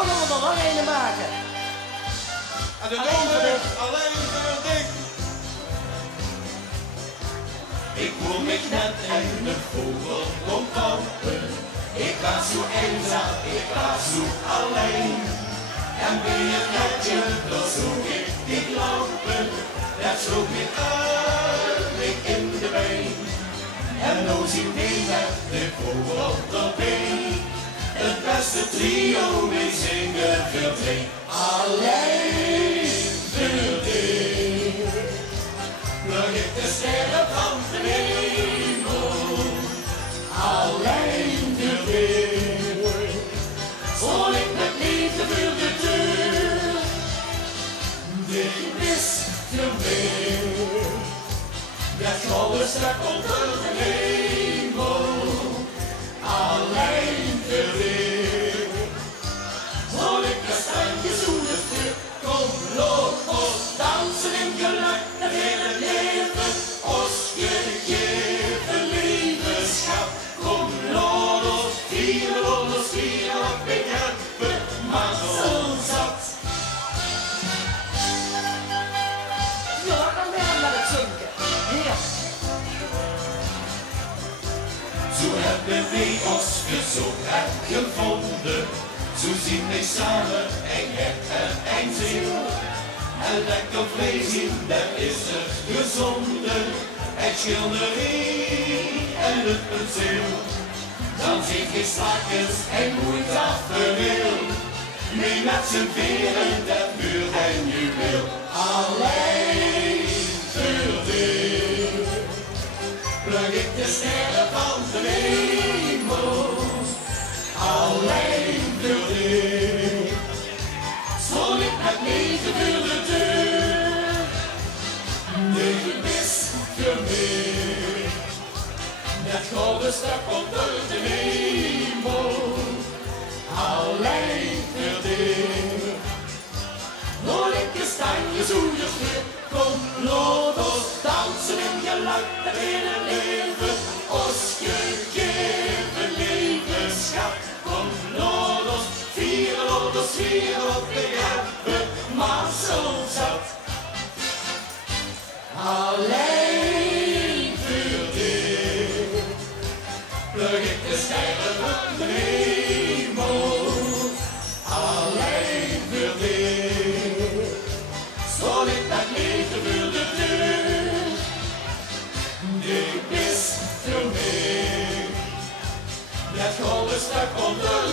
konden we er nog een maken. En de dode alleen voor dik. Ik voel me net en de vogel komt kopen. Ik was zo eenzaam, ik was zo alleen. En bij het netje, dan zoek ik die lampen. Dat sloeg me eigenlijk in de been. En nu zien we met de vogel op de been. Het beste trio, we zingen voor drie. Alleen voor drie. Pluk ik de sterren van de hemel. Alleen voor drie. Zal ik met liefde voor de deur. Dit is voor mij. Dat alles daar komt door de hemel. Alleen voor drie. Zal ik kastanjes hoe de vuur. Kom, loop op, dansen in geluk. Dat in het leven ons gegeven lievenschap. Kom, loop op, vieren ons vieren op. Ik heb het maar zo zat. Ja, dan ben je naar het zinken. Hier. Zo hebben wij ons gezocht en gevonden. Zo zien wij samen een hert en een ziel. En lekker vlees in, dat is het gezonde. Het schilderie en het penseel. Dan zie je slakjes en moeit af verwil. Mee met z'n veren, dat vuur en juweel. Alleen voor dit. Pluk ik de sterren van de hemel. Alleen voor dit. Zal ik met liefde voor de deur. Dit is voor mij. Dat gouden stuk komt uit de hemel. Alleen voor dit. Hoor ik je stanjes hoe je schuurt. Kom, laat ons dansen in geluk. Dat in het leven ons gegeven lievenschap. Kom, laat ons vieren, laat ons vieren, wat we hebben maar zo zat. Alleen voor dit. Pluk ik de sterren van de hemel. Alleen voor dit. Zal ik dat liefde voor de deur. Dit is voor mij. Dat gouden stuk komt door